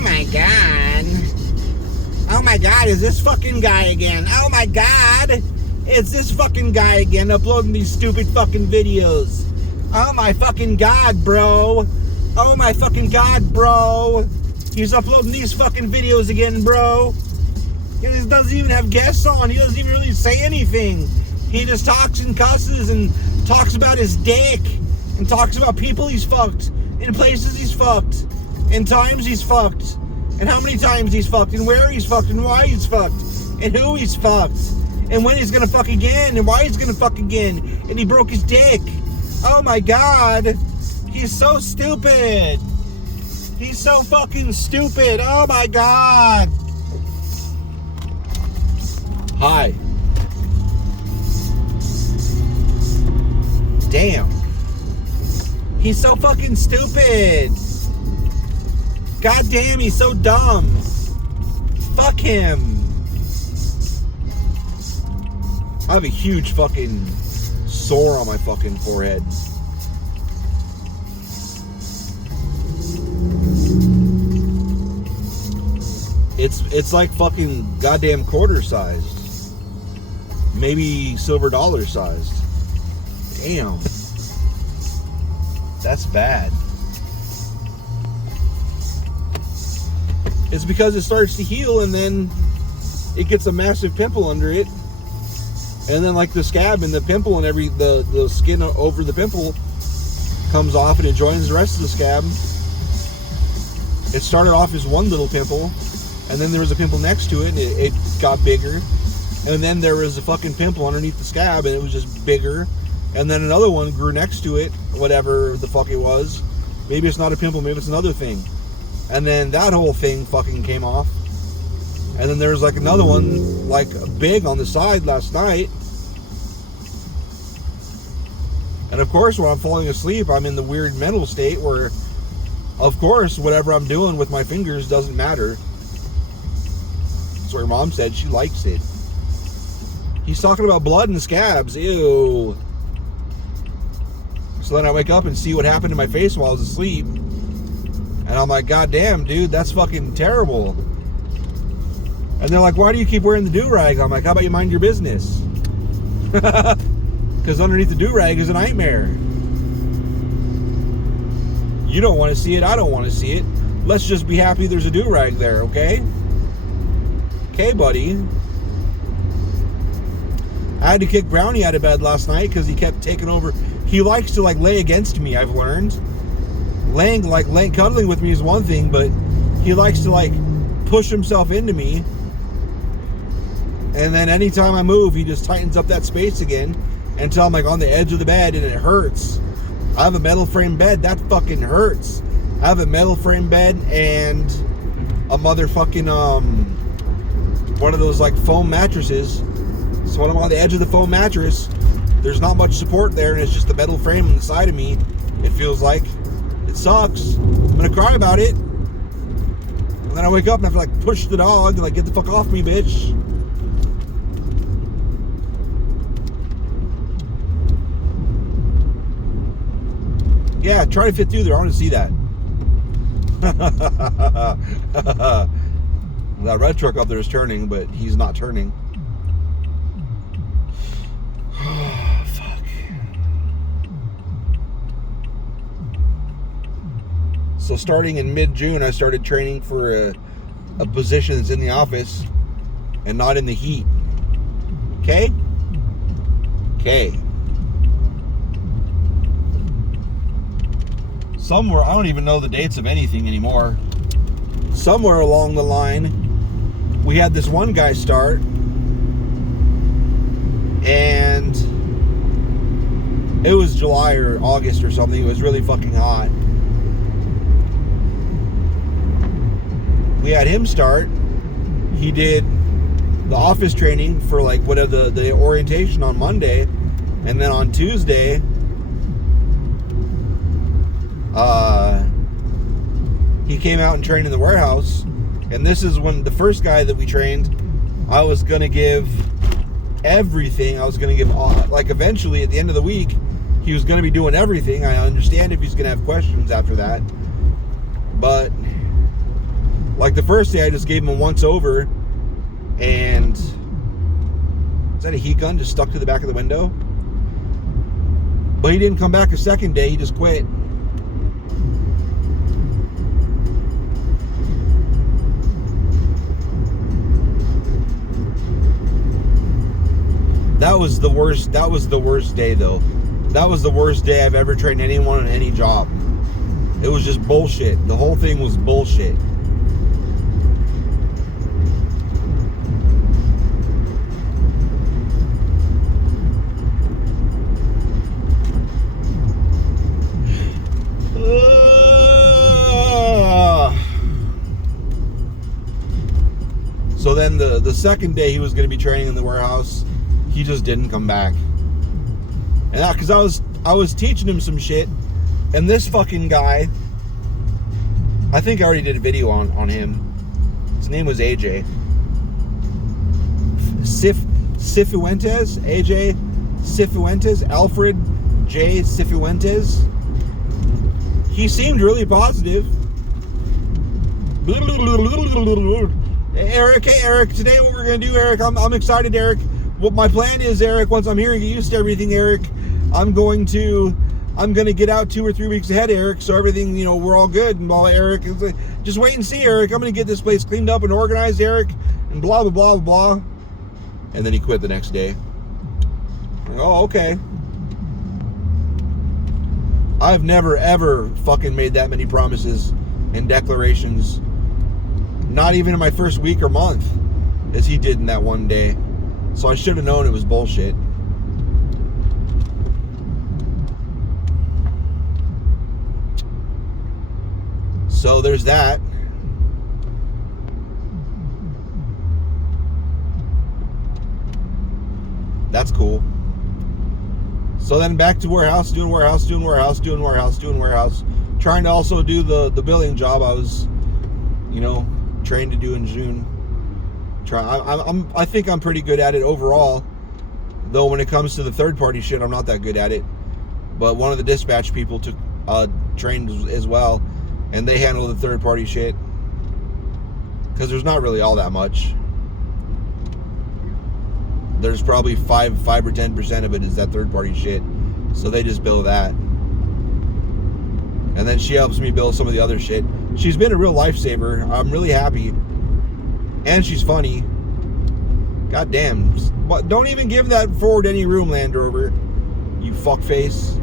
my god. Oh my god, is this fucking guy again? Oh my god, it's this fucking guy again uploading these stupid fucking videos. Oh my fucking god, bro. Oh my fucking god, bro. He's uploading these fucking videos again, bro. He doesn't even have guests on. He doesn't even really say anything. He just talks and cusses and talks about his dick and talks about people he's fucked and places he's fucked and times he's fucked and how many times he's fucked and where he's fucked and why he's fucked and who he's fucked and when he's gonna fuck again and why he's gonna fuck again and he broke his dick. Oh my god. He's so stupid. He's so fucking stupid. Oh my god. Hi. Damn. He's so fucking stupid. God damn, he's so dumb. Fuck him. I have a huge fucking sore on my fucking forehead. It's like fucking goddamn quarter sized. Maybe silver dollar sized. Damn. That's bad. It's because it starts to heal and then it gets a massive pimple under it. And then like the scab and the pimple and the skin over the pimple comes off and it joins the rest of the scab. It started off as one little pimple and then there was a pimple next to it and it got bigger. And then there was a fucking pimple underneath the scab and it was just bigger. And then another one grew next to it, whatever the fuck it was. Maybe it's not a pimple, maybe it's another thing. And then that whole thing fucking came off. And then there was like another one, like big on the side last night. And of course, when I'm falling asleep, I'm in the weird mental state where, of course, whatever I'm doing with my fingers doesn't matter. That's what your mom said, she likes it. He's talking about blood and scabs, ew. So then I wake up and see what happened to my face while I was asleep. And I'm like, God damn, dude, that's fucking terrible. And they're like, why do you keep wearing the do-rag? I'm like, how about you mind your business? Because underneath the do-rag is a nightmare. You don't want to see it, I don't want to see it. Let's just be happy there's a do-rag there, okay? Okay, buddy. I had to kick Brownie out of bed last night because he kept taking over. He likes to like lay against me, I've learned. Cuddling with me is one thing, but he likes to like push himself into me. And then anytime I move, he just tightens up that space again until I'm like on the edge of the bed and it hurts. I have a metal frame bed, that fucking hurts. I have a metal frame bed and a motherfucking one of those like foam mattresses. So when I'm on the edge of the foam mattress, there's not much support there and it's just the metal frame on the side of me. It feels like. It sucks. I'm gonna cry about it. And then I wake up and I have to like push the dog and like get the fuck off me, bitch. Yeah, try to fit through there. I want to see that. That red truck up there is turning, but he's not turning. So starting in mid-June, I started training for a position that's in the office and not in the heat. Okay? Okay. Somewhere, I don't even know the dates of anything anymore. Somewhere along the line, we had this one guy start, and it was July or August or something. It was really fucking hot. We had him start. He did the office training for like whatever the orientation on Monday, and then on Tuesday he came out and trained in the warehouse. And this is when the first guy that we trained, I was gonna give everything. I was gonna give like eventually at the end of the week he was gonna be doing everything. I understand if he's gonna have questions after that, but Like the first day, I just gave him a once over, and is that a heat gun just stuck to the back of the window? But he didn't come back a second day. He just quit. That was the worst. That was the worst day, though. That was the worst day I've ever trained anyone on any job. It was just bullshit. The whole thing was bullshit. So then the second day he was going to be training in the warehouse, he just didn't come back. And that because I was teaching him some shit, and this fucking guy, I think I already did a video on him. His name was AJ. Cifuentes, AJ Cifuentes, Alfred J. Cifuentes. He seemed really positive. Eric, hey Eric, today what we're gonna do, Eric, I'm excited, Eric. What my plan is, Eric, once I'm here and get used to everything, Eric, I'm gonna get out 2 or 3 weeks ahead, Eric, so everything, you know, we're all good. And while Eric is like, just wait and see, Eric, I'm gonna get this place cleaned up and organized, Eric, and blah blah blah blah blah. And then he quit the next day. Oh, okay. I've never ever fucking made that many promises and declarations. Not even in my first week or month, as he did in that one day. So I should have known it was bullshit. So there's that. That's cool. So then back to warehouse, doing warehouse, trying to also do the billing job I was, you know, trained to do in June. I think I'm pretty good at it overall, though when it comes to the third party shit, I'm not that good at it. But one of the dispatch people took trained as well, and they handle the third party shit because there's not really all that much. There's probably 5 or 10% of it is that third party shit, so they just bill that. And then she helps me bill some of the other shit. She's been a real lifesaver. I'm really happy. And she's funny. God damn. Don't even give that Ford any room, Land Rover. You fuckface.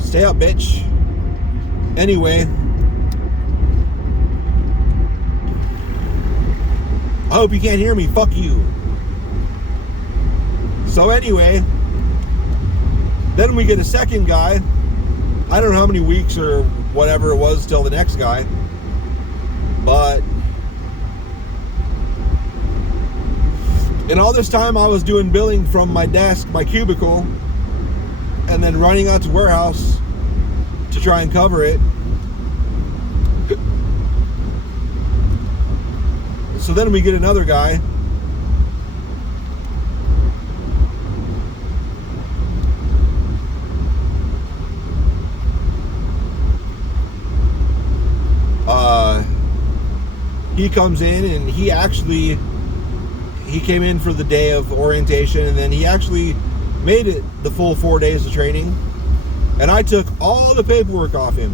Stay up, bitch. Anyway. I hope you can't hear me. Fuck you. So anyway, then we get a second guy. I don't know how many weeks or whatever it was till the next guy. But in all this time I was doing billing from my desk, my cubicle, and then running out to warehouse to try and cover it. So then we get another guy. He comes in and he came in for the day of orientation, and then he actually made it the full 4 days of training. And I took all the paperwork off him.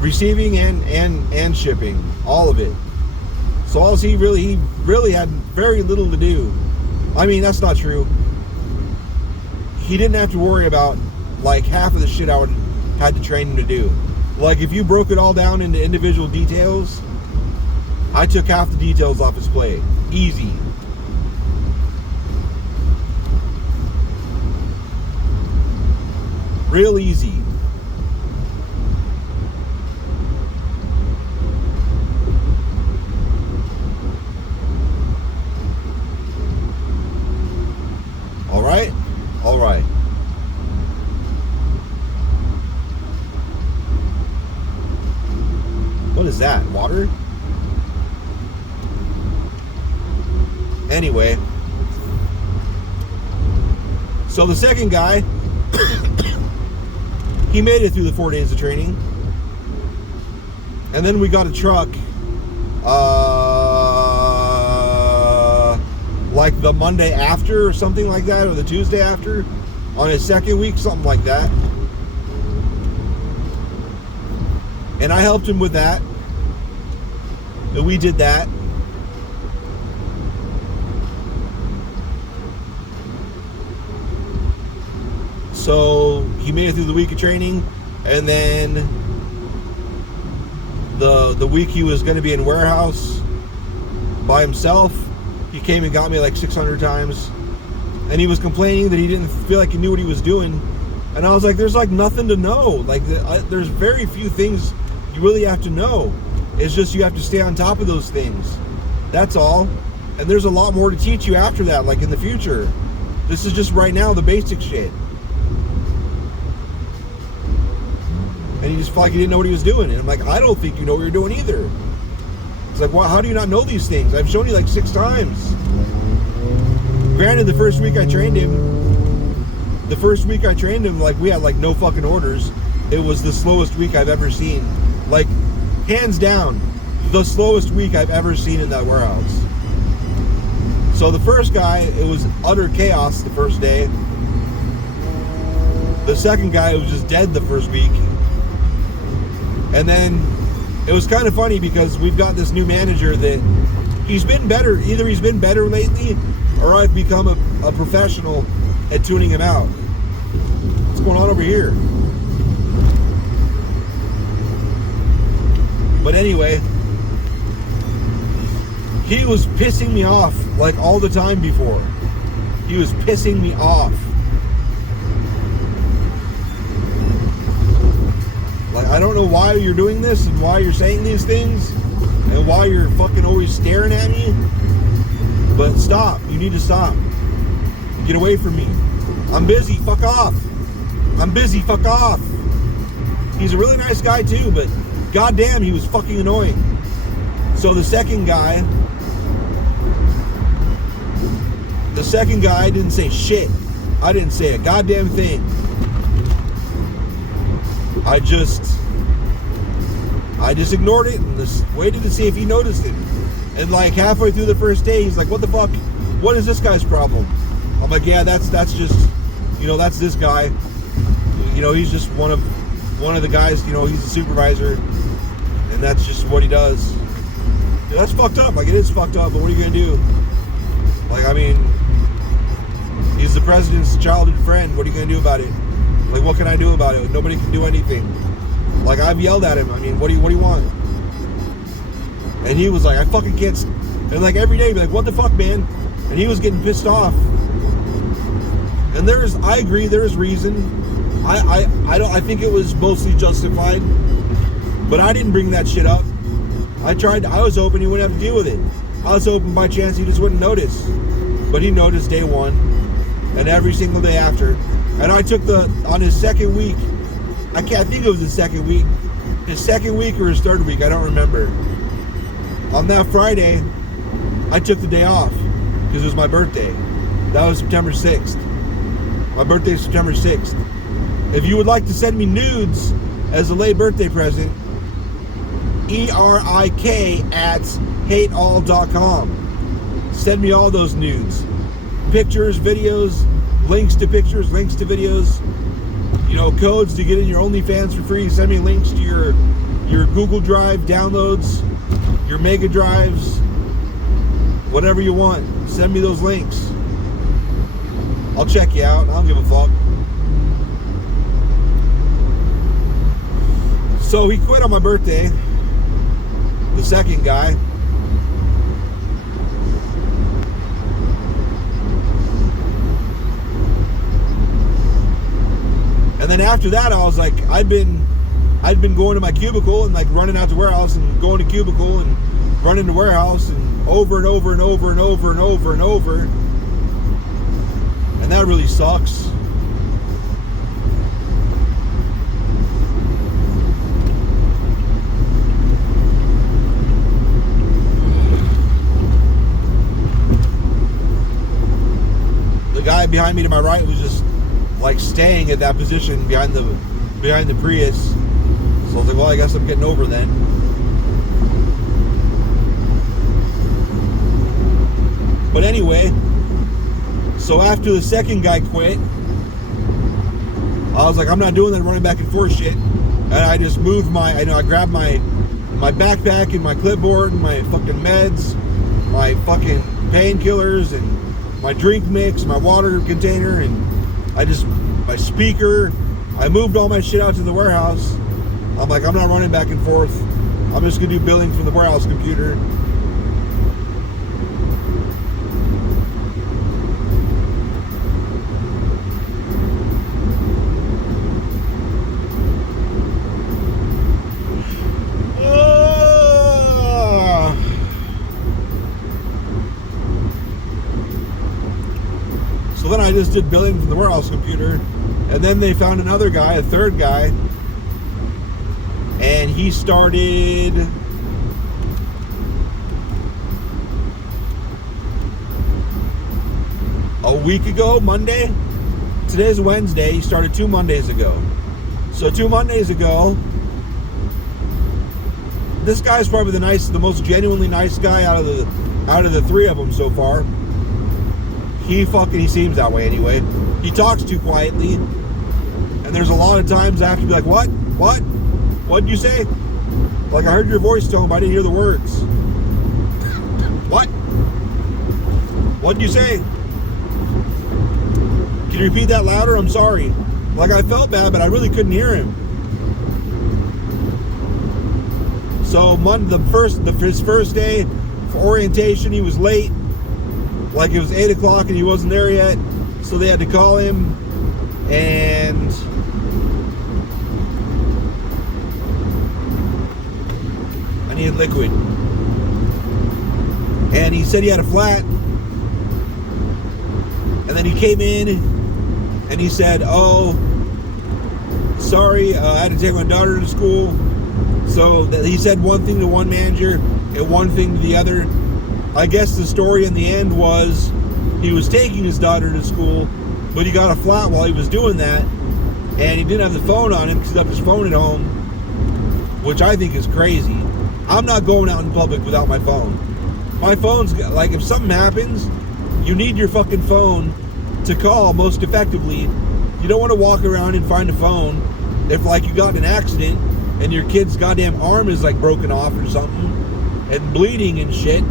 Receiving and shipping, all of it. So he really had very little to do. I mean, that's not true. He didn't have to worry about like half of the shit I had to train him to do. Like if you broke it all down into individual details, I took half the details off his plate. Easy. Real easy. All right. What is that? Water? Anyway, so the second guy, he made it through the 4 days of training. And then we got a truck, like the Monday after or something like that, or the Tuesday after, on his second week, something like that. And I helped him with that. And we did that. So he made it through the week of training, and then the week he was going to be in warehouse by himself, he came and got me like 600 times, and he was complaining that he didn't feel like he knew what he was doing. And I was like, there's like nothing to know. Like there's very few things you really have to know. It's just you have to stay on top of those things. That's all. And there's a lot more to teach you after that, like in the future. This is just right now the basic shit. And he just felt like he didn't know what he was doing. And I'm like, I don't think you know what you're doing either. It's like, well, how do you not know these things? I've shown you like 6 times. Granted, the first week I trained him, like we had like no fucking orders. It was the slowest week I've ever seen. Like, hands down, the slowest week I've ever seen in that warehouse. So the first guy, it was utter chaos the first day. The second guy, it was just dead the first week. And then it was kind of funny because we've got this new manager that he's been better. Either he's been better lately, or I've become a professional at tuning him out. What's going on over here? But anyway, he was pissing me off like all the time before. He was pissing me off. Like, I don't know why you're doing this and why you're saying these things and why you're fucking always staring at me. But stop. You need to stop. Get away from me. I'm busy. Fuck off. I'm busy. Fuck off. He's a really nice guy too, but goddamn, he was fucking annoying. So the second guy didn't say shit. I didn't say a goddamn thing. I just ignored it and just waited to see if he noticed it. And like halfway through the first day, he's like, what the fuck? What is this guy's problem? I'm like, yeah, that's just, you know, that's this guy. You know, he's just one of the guys, you know, he's a supervisor, and that's just what he does. Yeah, that's fucked up. Like, it is fucked up, but what are you gonna do? Like, I mean, he's the president's childhood friend. What are you gonna do about it? Like, what can I do about it? Nobody can do anything. Like, I've yelled at him. I mean, what do you want? And he was like, I fucking can't. And like every day, be like, what the fuck, man? And he was getting pissed off. And I agree, there is reason. I think it was mostly justified. But I didn't bring that shit up. I was hoping he wouldn't have to deal with it. I was hoping by chance he just wouldn't notice. But he noticed day one and every single day after. And I took on his second week, I think it was his second week or his third week, I don't remember. On that Friday, I took the day off because it was my birthday. That was September 6th. My birthday is September 6th. If you would like to send me nudes as a late birthday present, erik@hateall.com. Send me all those nudes. Pictures, videos, links to pictures, links to videos, you know, codes to get in your OnlyFans for free. Send me links to your Google Drive downloads, your Mega Drives, whatever you want. Send me those links. I'll check you out. I don't give a fuck. So he quit on my birthday, the second guy. And then after that, I was like, I'd been going to my cubicle and like running out to warehouse and going to cubicle and running to warehouse and over and over and over and over and over and over. And that really sucks. guy behind me to my right was just like staying at that position behind the Prius. So I was like, well, I guess I'm getting over then. But anyway, so after the second guy quit, I was like, I'm not doing that running back and forth shit. And I just moved I grabbed my backpack and my clipboard and my fucking meds, my fucking painkillers and my drink mix, my water container, and my speaker. I moved all my shit out to the warehouse. I'm like, I'm not running back and forth. I'm just gonna do billing from the warehouse computer. So then I just did billing from the warehouse computer, and then they found another guy, a third guy, and he started a week ago, Monday. Today's Wednesday. He started 2 Mondays ago. So 2 Mondays ago, this guy's probably the most genuinely nice guy out of the three of them so far. He seems that way anyway. He talks too quietly, and there's a lot of times I have to be like, what? What'd you say? Like, I heard your voice tone, but I didn't hear the words. What? What'd you say? Can you repeat that louder? I'm sorry. Like, I felt bad, but I really couldn't hear him. So his first day for orientation, he was late. Like, it was 8 o'clock and he wasn't there yet. So they had to call him, and I needed liquid. And he said he had a flat. And then he came in and he said, oh, sorry, I had to take my daughter to school. So he said one thing to one manager and one thing to the other. I guess the story in the end was he was taking his daughter to school, but he got a flat while he was doing that, and he didn't have the phone on him because he left his phone at home, which I think is crazy. I'm not going out in public without my phone. My phone's, like, if something happens, you need your fucking phone to call most effectively. You don't want to walk around and find a phone if, like, you got in an accident and your kid's goddamn arm is, like, broken off or something and bleeding and shit.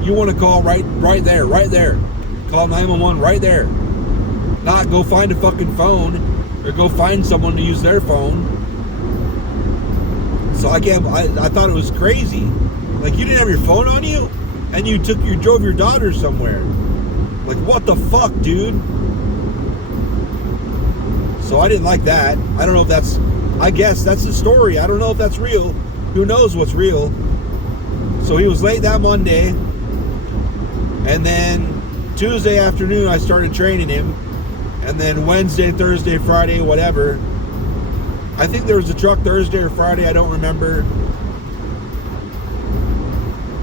You want to call right there. Call 911 right there. Not go find a fucking phone or go find someone to use their phone. So I thought it was crazy. Like, you didn't have your phone on you and you drove your daughter somewhere. Like, what the fuck, dude? So I didn't like that. I don't know if I guess that's the story. I don't know if that's real. Who knows what's real? So he was late that Monday. And then Tuesday afternoon, I started training him. And then Wednesday, Thursday, Friday, whatever. I think there was a truck Thursday or Friday. I don't remember.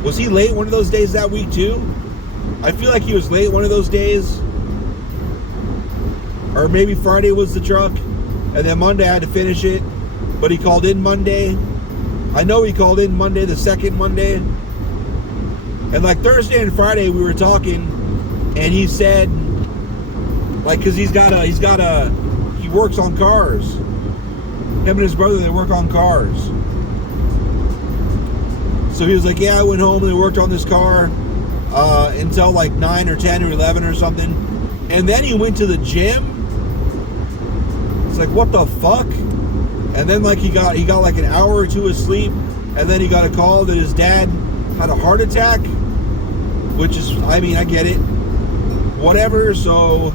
Was he late one of those days that week too? I feel like he was late one of those days. Or maybe Friday was the truck. And then Monday I had to finish it. But he called in Monday. I know he called in Monday, the second Monday. And like Thursday and Friday we were talking, and he said, like, cause he works on cars. Him and his brother, they work on cars. So he was like, yeah, I went home and they worked on this car until like 9 or 10 or 11 or something. And then he went to the gym. It's like, what the fuck? And then like he got like an hour or two of sleep, and then he got a call that his dad had a heart attack, which is, I mean, I get it, whatever. So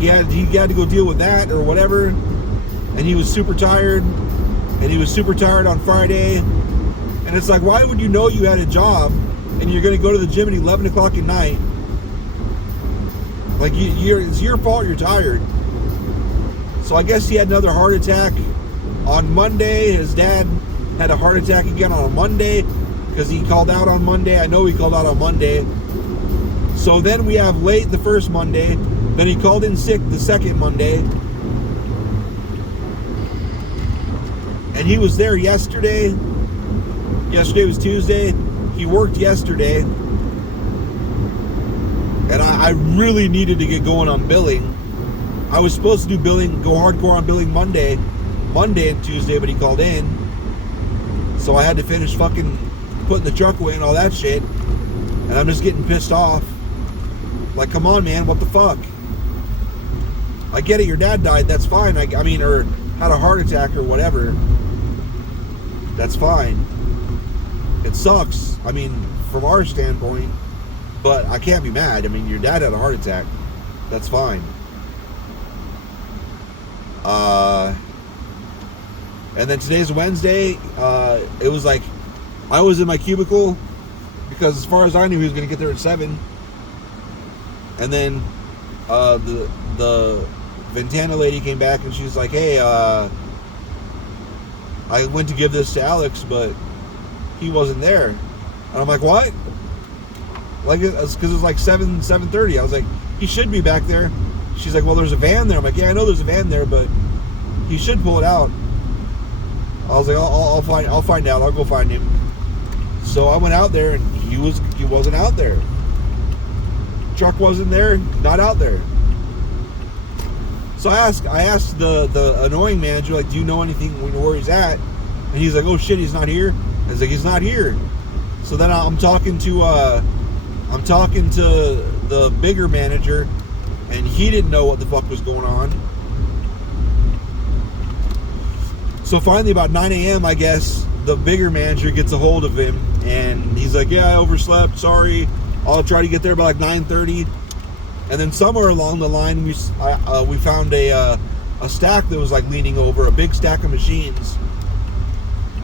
he had to go deal with that or whatever, and he was super tired, on Friday. And it's like, why would you know you had a job and you're going to go to the gym at 11 o'clock at night? Like, it's your fault you're tired. So I guess he had another heart attack on Monday. His dad had a heart attack again on a Monday because he called out on Monday. I know he called out on Monday. So then we have late the first Monday. Then he called in sick the second Monday. And he was there yesterday. Yesterday was Tuesday. He worked yesterday. And I really needed to get going on billing. I was supposed to do billing, go hardcore on billing Monday and Tuesday, but he called in. So I had to finish fucking putting the truck away and all that shit. And I'm just getting pissed off. Like, come on, man, what the fuck? I get it, your dad died, that's fine. I mean, or had a heart attack or whatever. That's fine. It sucks, I mean, from our standpoint, but I can't be mad. I mean, your dad had a heart attack. That's fine. And then today's Wednesday. It was like, I was in my cubicle because as far as I knew, he was going to get there at 7. And then the Ventana lady came back and she's like, hey, I went to give this to Alex, but he wasn't there. And I'm like, what? Like, it's because it was like 7:30. I was like, he should be back there. She's like, well, there's a van there. I'm like, yeah, I know there's a van there, but he should pull it out. I was like, I'll find out. I'll go find him. So I went out there and he wasn't out there. Truck wasn't there, not out there. So I asked the annoying manager, like, do you know anything where he's at? And he's like, oh shit, he's not here. I was like, he's not here. So then I'm talking to the bigger manager, and he didn't know what the fuck was going on. So finally, about 9 a.m., I guess, the bigger manager gets a hold of him, and he's like, yeah, I overslept, sorry. I'll try to get there by like 9:30. And then somewhere along the line, we found a stack that was like leaning over, a big stack of machines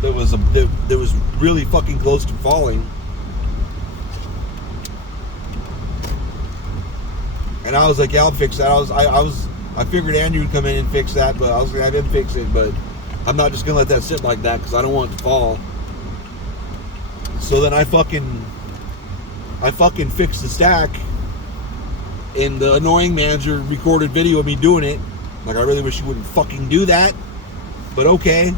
that was really fucking close to falling. And I was like, yeah, I'll fix that. I figured Andrew would come in and fix that, but I was gonna have him fix it, but I'm not just gonna let that sit like that because I don't want it to fall. So then I fucking fixed the stack, and the annoying manager recorded video of me doing it. Like, I really wish you wouldn't fucking do that, but okay.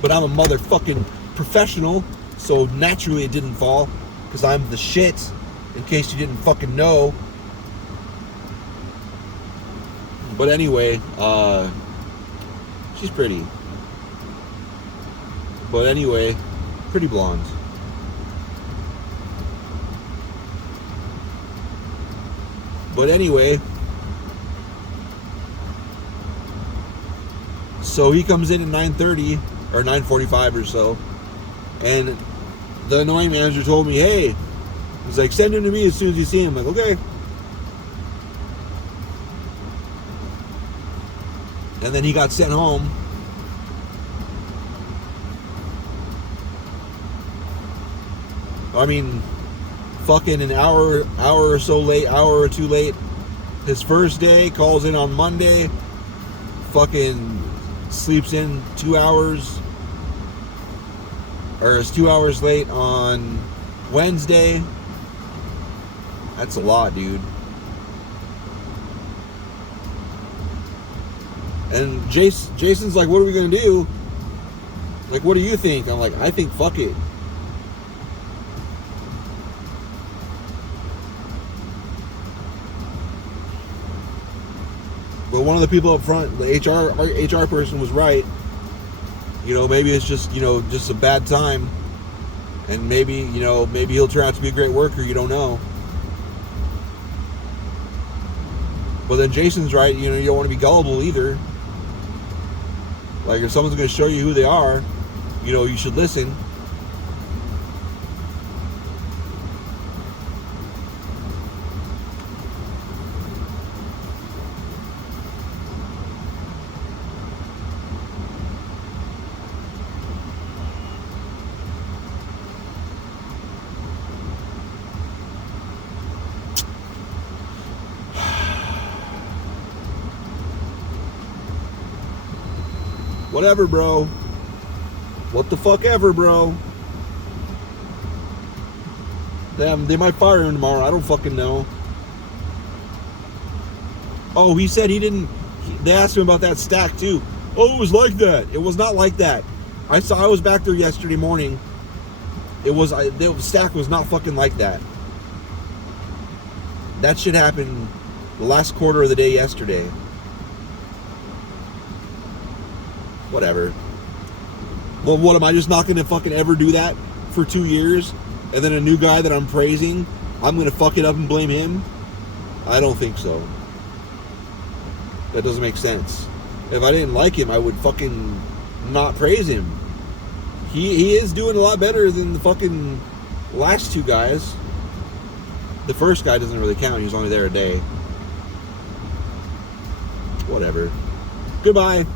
But I'm a motherfucking professional, so naturally it didn't fall, because I'm the shit, in case you didn't fucking know. But anyway, she's pretty. But anyway, pretty blonde. But anyway, so he comes in at 9:30 or 9:45 or so, and the annoying manager told me, hey, he's like, send him to me as soon as you see him. I'm like, okay. And then he got sent home. I mean, fucking an hour or so late, hour or two late. His first day, calls in on Monday, fucking sleeps in 2 hours, or is 2 hours late on Wednesday. That's a lot, dude. And Jason's like, what are we gonna do? Like, what do you think? I'm like, I think fuck it. But one of the people up front, the HR person, was right. You know, maybe it's just, just a bad time. And maybe he'll turn out to be a great worker. You don't know. But then Jason's right. You don't want to be gullible either. Like, if someone's going to show you who they are, you should listen. Whatever, bro. What the fuck ever, bro. Damn, they might fire him tomorrow. I don't fucking know. Oh, he said he didn't. They asked him about that stack too. Oh, it was like that. It was not like that. I was back there yesterday morning. The stack was not fucking like that. That shit happened the last quarter of the day yesterday. Whatever. Well, what am I just not gonna fucking ever do that for 2 years? And then a new guy that I'm praising, I'm gonna fuck it up and blame him? I don't think so. That doesn't make sense. If I didn't like him, I would fucking not praise him. He is doing a lot better than the fucking last two guys. The first guy doesn't really count. He was only there a day. Whatever. Goodbye.